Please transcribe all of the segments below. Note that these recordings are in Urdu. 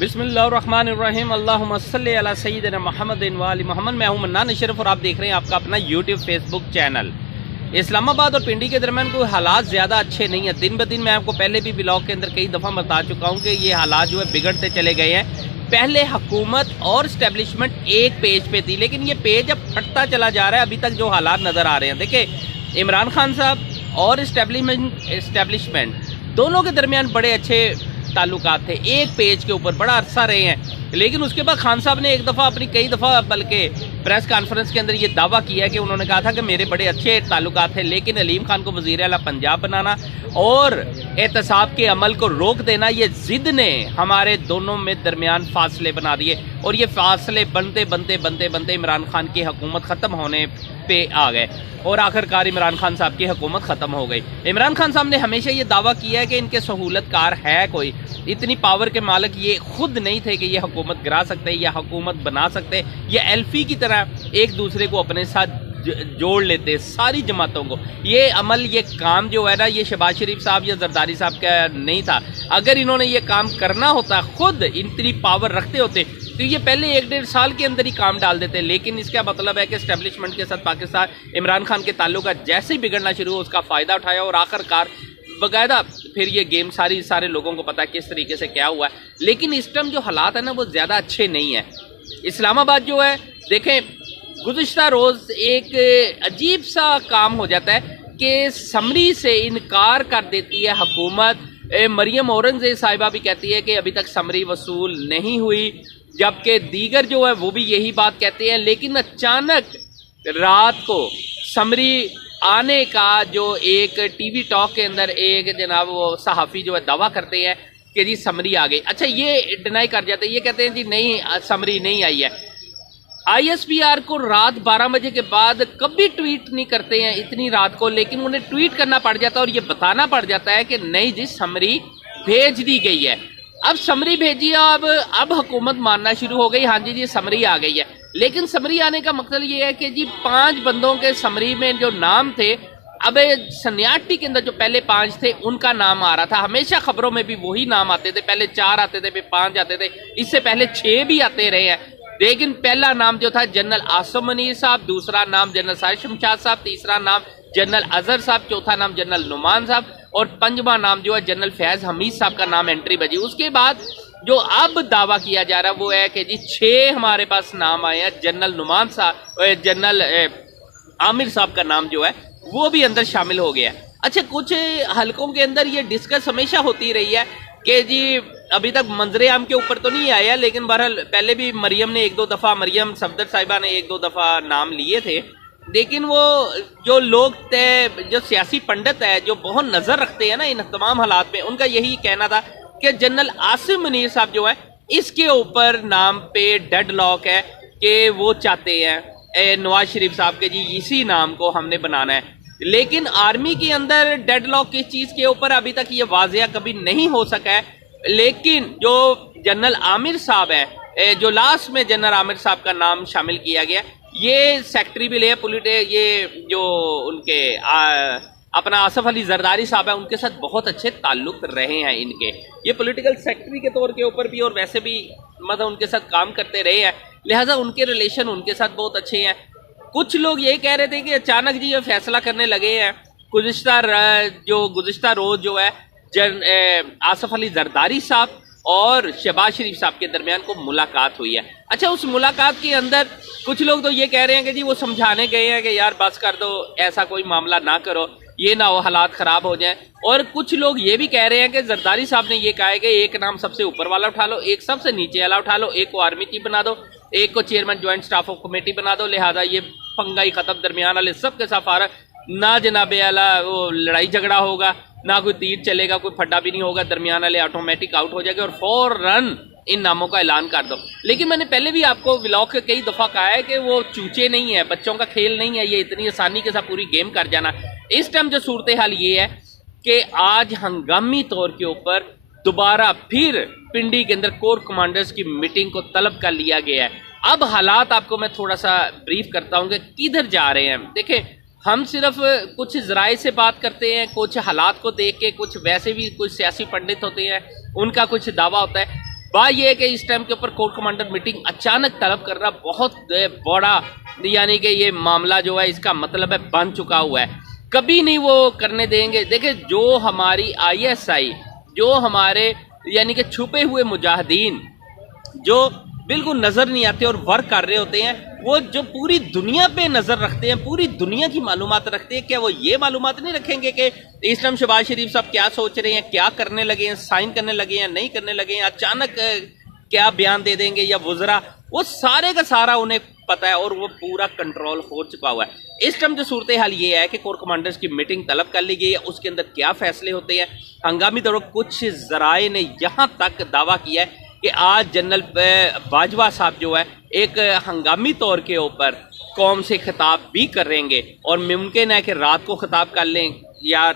بسم اللہ الرحمن الرحیم، اللہم صلی علی سیدنا محمد و آل محمد۔ میں ہوں منان اشرف اور آپ دیکھ رہے ہیں آپ کا اپنا یوٹیوب فیس بک چینل۔ اسلام آباد اور پنڈی کے درمیان کوئی حالات زیادہ اچھے نہیں ہیں۔ دن بدن میں آپ کو پہلے بھی بلاگ کے اندر کئی دفعہ بتا چکا ہوں کہ یہ حالات جو ہے بگڑتے چلے گئے ہیں۔ پہلے حکومت اور اسٹیبلشمنٹ ایک پیج پہ تھی، لیکن یہ پیج اب پھٹتا چلا جا رہا ہے۔ ابھی تک جو حالات نظر آ رہے ہیں، دیکھیں عمران خان صاحب اور اسٹیبلشمنٹ دونوں کے درمیان بڑے اچھے تعلقات تھے، ایک پیج کے اوپر بڑا عرصہ رہے ہیں۔ لیکن اس کے بعد خان صاحب نے ایک دفعہ اپنی کئی دفعہ بلکہ پریس کانفرنس کے اندر یہ دعویٰ کیا ہے کہ انہوں نے کہا تھا کہ میرے بڑے اچھے تعلقات تھے، لیکن علیم خان کو وزیر اعلیٰ پنجاب بنانا اور احتساب کے عمل کو روک دینا، یہ ضد نے ہمارے دونوں میں درمیان فاصلے بنا دیے، اور یہ فاصلے بنتے عمران خان کی حکومت ختم ہونے پہ آ گئے، اور آخرکار عمران خان صاحب کی حکومت ختم ہو گئی۔ عمران خان صاحب نے ہمیشہ یہ دعویٰ کیا ہے کہ ان کے سہولت کار ہے کوئی، اتنی پاور کے مالک یہ خود نہیں تھے کہ یہ حکومت گرا سکتے یا حکومت بنا سکتے، یہ ایلفی کی طرح ایک دوسرے کو اپنے ساتھ جوڑ لیتے ساری جماعتوں کو۔ یہ عمل، یہ کام جو ہے نا، یہ شہباز شریف صاحب یا زرداری صاحب کا نہیں تھا۔ اگر انہوں نے یہ کام کرنا ہوتا، خود اتنی پاور رکھتے ہوتے، تو یہ پہلے 1.5 سال کے اندر ہی کام ڈال دیتے۔ لیکن اس کا مطلب ہے کہ اسٹیبلشمنٹ کے ساتھ پاکستان عمران خان کے تعلقات جیسے ہی بگڑنا شروع ہو، اس کا فائدہ اٹھایا، اور آخرکار باقاعدہ پھر یہ گیم سارے لوگوں کو پتا کس طریقے سے کیا ہوا ہے۔ لیکن اس ٹائم جو حالات ہیں نا، وہ زیادہ اچھے نہیں ہیں۔ اسلام آباد جو ہے، دیکھیں گزشتہ روز ایک عجیب سا کام ہو جاتا ہے کہ سمری سے انکار کر دیتی ہے حکومت۔ مریم اورنگزیب صاحبہ بھی کہتی ہے کہ ابھی تک سمری وصول نہیں ہوئی، جبکہ دیگر جو ہے وہ بھی یہی بات کہتے ہیں۔ لیکن اچانک رات کو سمری آنے کا جو ایک ٹی وی ٹاک کے اندر ایک جناب وہ صحافی جو ہے دعویٰ کرتے ہیں کہ جی سمری آ گئی۔ اچھا، یہ ڈینائی کر جاتے ہیں، یہ کہتے ہیں جی نہیں، سمری نہیں آئی ہے۔ آئی ایس پی آر کو رات 12 بجے کے بعد کبھی ٹویٹ نہیں کرتے ہیں اتنی رات کو، لیکن انہیں ٹویٹ کرنا پڑ جاتا ہے اور یہ بتانا پڑ جاتا ہے کہ نہیں جی سمری بھیج دی گئی ہے۔ اب سمری بھیجی، اب حکومت ماننا شروع ہو گئی، ہاں جی سمری آ گئی ہے۔ لیکن سمری آنے کا مقصد یہ ہے کہ جی 5 بندوں کے سمری میں جو نام تھے، اب سنیاٹی کے اندر جو پہلے 5 تھے ان کا نام آ رہا تھا۔ ہمیشہ خبروں میں بھی وہی نام آتے تھے، پہلے 4 آتے تھے، پھر 5 آتے تھے، اس سے پہلے 6 بھی آتے رہے ہیں۔ لیکن پہلا نام جو تھا جنرل عاصم منیر صاحب، دوسرا نام جنرل ساحر شمشاد صاحب، تیسرا نام جنرل اظہر صاحب، چوتھا نام جنرل نعمان صاحب، اور 5واں نام جو ہے جنرل فیض حمید صاحب کا نام انٹری بجی۔ اس کے بعد جو اب دعویٰ کیا جا رہا ہے وہ ہے کہ جی 6 ہمارے پاس نام آئے ہیں، جنرل نعمان صاحب، جنرل عامر صاحب کا نام جو ہے وہ بھی اندر شامل ہو گیا ہے۔ اچھا، کچھ حلقوں کے اندر یہ ڈسکس ہمیشہ ہوتی رہی ہے کہ جی ابھی تک منظر عام کے اوپر تو نہیں آیا، لیکن بہرحال پہلے بھی مریم نے 1-2 دفعہ، مریم صفدر صاحبہ نے 1-2 دفعہ نام لیے تھے۔ لیکن وہ جو لوگ تھے، جو سیاسی پنڈت ہے، جو بہت نظر رکھتے ہیں نا ان تمام حالات میں، ان کا یہی کہنا تھا کہ جنرل عاصم منیر صاحب جو ہے اس کے اوپر نام پہ ڈیڈ لاک ہے، کہ وہ چاہتے ہیں نواز شریف صاحب کے جی اسی نام کو ہم نے بنانا ہے۔ لیکن آرمی کے اندر ڈیڈ لاک کس چیز کے اوپر ابھی تک یہ واضح کبھی نہیں ہو سکا ہے۔ لیکن جو جنرل عامر صاحب ہے، جو لاسٹ میں جنرل عامر صاحب کا نام شامل کیا گیا، یہ سیکٹری بھی لے یہ جو ان کے اپنا آصف علی زرداری صاحب ہیں، ان کے ساتھ بہت اچھے تعلق رہے ہیں ان کے، یہ پولیٹیکل سیکٹری کے طور کے اوپر بھی اور ویسے بھی مطلب ان کے ساتھ کام کرتے رہے ہیں، لہٰذا ان کے ریلیشن ان کے ساتھ بہت اچھے ہیں۔ کچھ لوگ یہ کہہ رہے تھے کہ اچانک جی یہ فیصلہ کرنے لگے ہیں۔ گزشتہ روز جو ہے آصف علی زرداری صاحب اور شہباز شریف صاحب کے درمیان کو ملاقات ہوئی ہے۔ اچھا، اس ملاقات کے اندر کچھ لوگ تو یہ کہہ رہے ہیں کہ جی وہ سمجھانے گئے ہیں کہ یار بس کر دو، ایسا کوئی معاملہ نہ کرو، یہ نہ ہو حالات خراب ہو جائیں۔ اور کچھ لوگ یہ بھی کہہ رہے ہیں کہ زرداری صاحب نے یہ کہا ہے کہ ایک نام سب سے اوپر والا اٹھا لو، ایک سب سے نیچے والا اٹھا لو، ایک کو آرمی چیف بنا دو، ایک کو chairman joint staff of committee بنا دو، لہٰذا یہ پنگا ہی ختم، درمیان والے سب کے ساتھ فارغ، نہ جناب اعلیٰ وہ لڑائی جھگڑا ہوگا، نہ کوئی تیر چلے گا، کوئی پھڈا بھی نہیں ہوگا، درمیان والے آٹومیٹک آؤٹ ہو جائے گا، اور فوراً ان ناموں کا اعلان کر دو۔ لیکن میں نے پہلے بھی آپ کو ولاگ کے کئی دفعہ کہا ہے کہ وہ چوچے نہیں ہیں، بچوں کا کھیل نہیں ہے یہ اتنی آسانی کے ساتھ پوری گیم کر جانا۔ اس ٹائم جو صورتحال یہ ہے کہ آج ہنگامی طور کے اوپر دوبارہ پھر پنڈی کے اندر کور کمانڈرز کی میٹنگ کو طلب کر لیا گیا ہے۔ اب حالات آپ کو میں تھوڑا سا بریف کرتا ہوں کہ کدھر جا رہے ہیں۔ دیکھیں، ہم صرف کچھ ذرائع سے بات کرتے ہیں، کچھ حالات کو دیکھ کے، کچھ ویسے بھی کچھ سیاسی پنڈت ہوتے ہیں ان کا کچھ دعویٰ ہوتا ہے۔ بات یہ ہے کہ اس ٹائم کے اوپر کورٹ کمانڈر میٹنگ اچانک طلب کرنا بہت بڑا، یعنی کہ یہ معاملہ جو ہے اس کا مطلب ہے بن چکا ہوا ہے، کبھی نہیں وہ کرنے دیں گے۔ دیکھیں جو ہماری آئی ایس آئی، جو ہمارے یعنی کہ چھپے ہوئے مجاہدین جو بالکل نظر نہیں آتے اور ورک کر رہے ہوتے ہیں، وہ جو پوری دنیا پہ نظر رکھتے ہیں، پوری دنیا کی معلومات رکھتے ہیں، کیا وہ یہ معلومات نہیں رکھیں گے کہ اس ٹائم شہباز شریف صاحب کیا سوچ رہے ہیں، کیا کرنے لگے ہیں، سائن کرنے لگے ہیں، نہیں کرنے لگے ہیں، اچانک کیا بیان دے دیں گے یا وزراء، وہ سارے کا سارا انہیں پتہ ہے اور وہ پورا کنٹرول ہو چکا ہوا ہے۔ اس ٹائم جو صورتحال یہ ہے کہ کور کمانڈرز کی میٹنگ طلب کر لی گئی ہے، اس کے اندر کیا فیصلے ہوتے ہیں۔ ہنگامی طور پر کچھ ذرائع نے یہاں تک دعویٰ کیا ہے کہ آج جنرل باجوہ صاحب جو ہے ایک ہنگامی طور کے اوپر قوم سے خطاب بھی کریں گے، اور ممکن ہے کہ رات کو خطاب کر لیں یا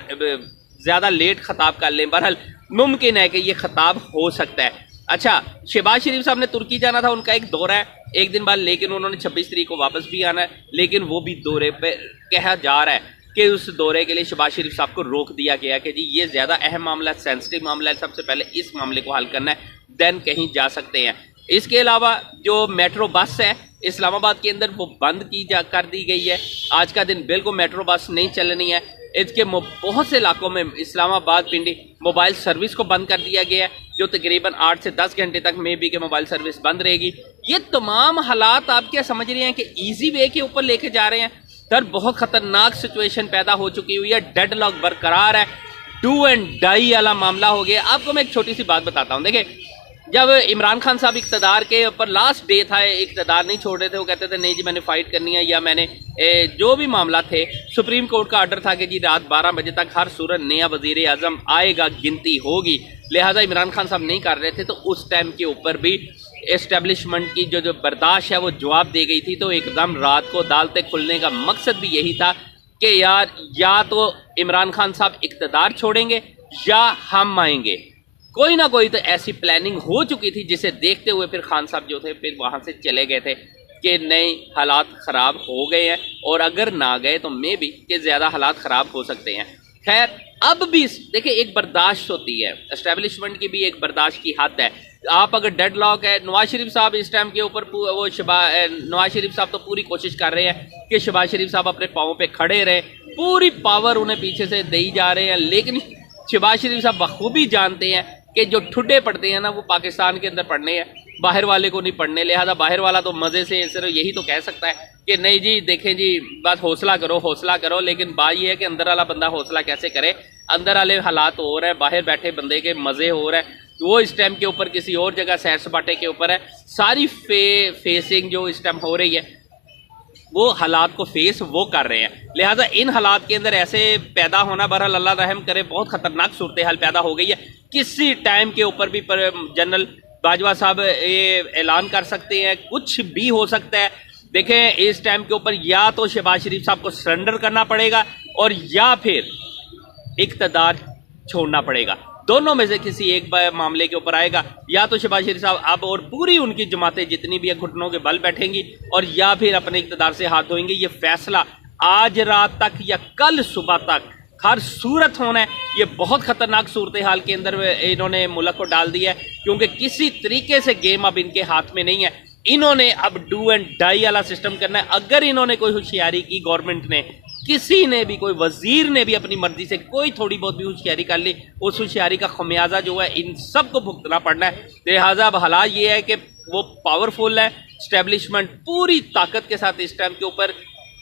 زیادہ لیٹ خطاب کر لیں، بہرحال ممکن ہے کہ یہ خطاب ہو سکتا ہے۔ اچھا، شہباز شریف صاحب نے ترکی جانا تھا، ان کا ایک دورہ ہے ایک دن بعد، لیکن انہوں نے 26 تاریخ کو واپس بھی آنا ہے، لیکن وہ بھی دورے پہ کہا جا رہا ہے کہ اس دورے کے لیے شہباز شریف صاحب کو روک دیا گیا کہ جی یہ زیادہ اہم معاملہ ہے، سینسٹیو معاملہ ہے، سب سے پہلے اس معاملے کو حل کرنا ہے، دین کہیں جا سکتے ہیں۔ اس کے علاوہ جو میٹرو بس ہے اسلام آباد کے اندر وہ بند کر دی گئی ہے، آج کا دن بالکل میٹرو بس نہیں چلنی ہے۔ اس کے بہت سے علاقوں میں اسلام آباد پنڈی موبائل سروس کو بند کر دیا گیا ہے، جو تقریباً 8 سے 10 گھنٹے تک میں بھی کہ موبائل سروس بند رہے گی۔ یہ تمام حالات آپ کیا سمجھ رہے ہیں کہ ایزی وے کے اوپر لے کے جا رہے ہیں؟ سر بہت خطرناک سچویشن پیدا ہو چکی ہوئی ہے، ڈیڈ لاک برقرار ہے، ڈو اینڈ ڈائی والا معاملہ ہو گیا۔ آپ کو میں ایک چھوٹی سی بات بتاتا ہوں، دیکھیں جب عمران خان صاحب اقتدار کے اوپر لاسٹ ڈے تھا، اقتدار نہیں چھوڑ رہے تھے، وہ کہتے تھے نہیں جی میں نے فائٹ کرنی ہے، یا میں نے جو بھی معاملہ تھے، سپریم کورٹ کا آرڈر تھا کہ جی رات 12 بجے تک ہر صورت نیا وزیر اعظم آئے گا، گنتی ہوگی، لہٰذا عمران خان صاحب نہیں کر رہے تھے، تو اس ٹائم کے اوپر بھی اسٹیبلشمنٹ کی جو برداشت ہے وہ جواب دے گئی تھی، تو ایک دم رات کو عدالتیں کھلنے کا مقصد بھی یہی تھا کہ یار یا تو عمران خان صاحب اقتدار چھوڑیں گے یا ہم آئیں گے، کوئی نہ کوئی تو ایسی پلاننگ ہو چکی تھی جسے دیکھتے ہوئے پھر خان صاحب جو تھے پھر وہاں سے چلے گئے تھے کہ نہیں حالات خراب ہو گئے ہیں، اور اگر نہ گئے تو میں بھی کہ زیادہ حالات خراب ہو سکتے ہیں۔ خیر اب بھی دیکھیں ایک برداشت ہوتی ہے، اسٹیبلشمنٹ کی بھی ایک برداشت کی حد ہے۔ آپ اگر ڈیڈ لاک ہے، نواز شریف صاحب اس ٹائم کے اوپر وہ نواز شریف صاحب تو پوری کوشش کر رہے ہیں کہ شہباز شریف صاحب اپنے پاؤں پہ کھڑے رہے، پوری پاور انہیں پیچھے سے دی جا رہے ہیں، لیکن شہباز شریف صاحب بخوبی جانتے ہیں کہ جو ٹھڈے پڑتے ہیں نا وہ پاکستان کے اندر پڑھنے ہیں، باہر والے کو نہیں پڑھنے، لہذا باہر والا تو مزے سے صرف یہی تو کہہ سکتا ہے کہ نہیں جی دیکھیں جی بس حوصلہ کرو، لیکن بات یہ ہے کہ اندر والا بندہ حوصلہ کیسے کرے، اندر والے حالات ہو رہے ہیں، باہر بیٹھے بندے کے مزے ہو رہے ہیں، وہ اس ٹائم کے اوپر کسی اور جگہ سیر سپاٹے کے اوپر ہے، ساری فیسنگ جو اس ٹائم ہو رہی ہے وہ حالات کو فیس وہ کر رہے ہیں، لہٰذا ان حالات کے اندر ایسے پیدا ہونا بہرحال اللہ رحم کرے بہت خطرناک صورتحال پیدا ہو گئی ہے۔ کسی ٹائم کے اوپر بھی جنرل باجوہ صاحب یہ اعلان کر سکتے ہیں، کچھ بھی ہو سکتا ہے۔ دیکھیں اس ٹائم کے اوپر یا تو شہباز شریف صاحب کو سرنڈر کرنا پڑے گا اور یا پھر اقتدار چھوڑنا پڑے گا، دونوں میں سے کسی ایک معاملے کے اوپر آئے گا، یا تو شہباز شریف صاحب اب اور پوری ان کی جماعتیں جتنی بھی ہیں گھٹنوں کے بل بیٹھیں گی اور یا پھر اپنے اقتدار سے ہاتھ دھوئیں گے۔ یہ فیصلہ آج رات تک یا کل صبح تک ہر صورت ہونا ہے۔ یہ بہت خطرناک صورتحال کے اندر انہوں نے ملک کو ڈال دیا ہے، کیونکہ کسی طریقے سے گیم اب ان کے ہاتھ میں نہیں ہے، انہوں نے اب ڈو اینڈ ڈائی والا سسٹم کرنا ہے۔ اگر انہوں نے کوئی ہوشیاری کی، گورنمنٹ نے کسی نے بھی، کوئی وزیر نے بھی اپنی مرضی سے کوئی تھوڑی بہت بھی ہوشیاری کر لی، اس ہوشیاری کا خمیازہ جو ہے ان سب کو بھگتنا پڑنا ہے۔ لہٰذا اب حالات یہ ہے کہ وہ پاورفل ہے، اسٹیبلشمنٹ پوری طاقت کے ساتھ اس ٹائم کے اوپر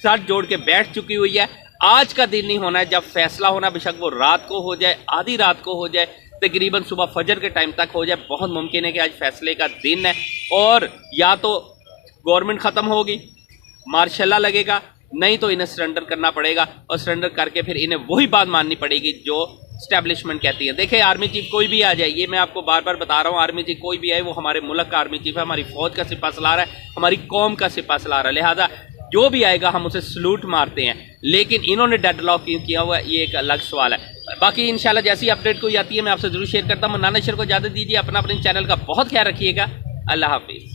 سر جوڑ کے بیٹھ چکی ہوئی ہے۔ آج کا دن نہیں ہونا ہے، جب فیصلہ ہونا بے شک وہ رات کو ہو جائے، آدھی رات کو ہو جائے، تقریباً صبح فجر کے ٹائم تک ہو جائے، بہت ممکن ہے کہ آج فیصلے کا دن ہے، اور یا تو گورنمنٹ ختم ہوگی، مارشل لا لگے گا، نہیں تو انہیں سرنڈر کرنا پڑے گا، اور سرنڈر کر کے پھر انہیں وہی بات ماننی پڑے گی جو اسٹیبلشمنٹ کہتی ہے۔ دیکھیں آرمی چیف کوئی بھی آ جائے، یہ میں آپ کو بار بار بتا رہا ہوں، آرمی چیف کوئی بھی آئے وہ ہمارے ملک کا آرمی چیف ہے، ہماری فوج کا سپاہ سالار ہے، ہماری قوم کا سپاہ سالار ہے، لہٰذا جو بھی آئے گا ہم اسے سلوٹ مارتے ہیں، لیکن انہوں نے ڈیڈ لاک کیوں کیا ہوا ہے یہ ایک الگ سوال ہے۔ باقی انشاءاللہ جیسی اپڈیٹ کوئی آتی ہے میں آپ سے ضرور شیئر کرتا ہوں۔ منان اشرف کو اجازت دیجیے، اپنے چینل کا بہت خیال رکھیے گا، اللہ حافظ۔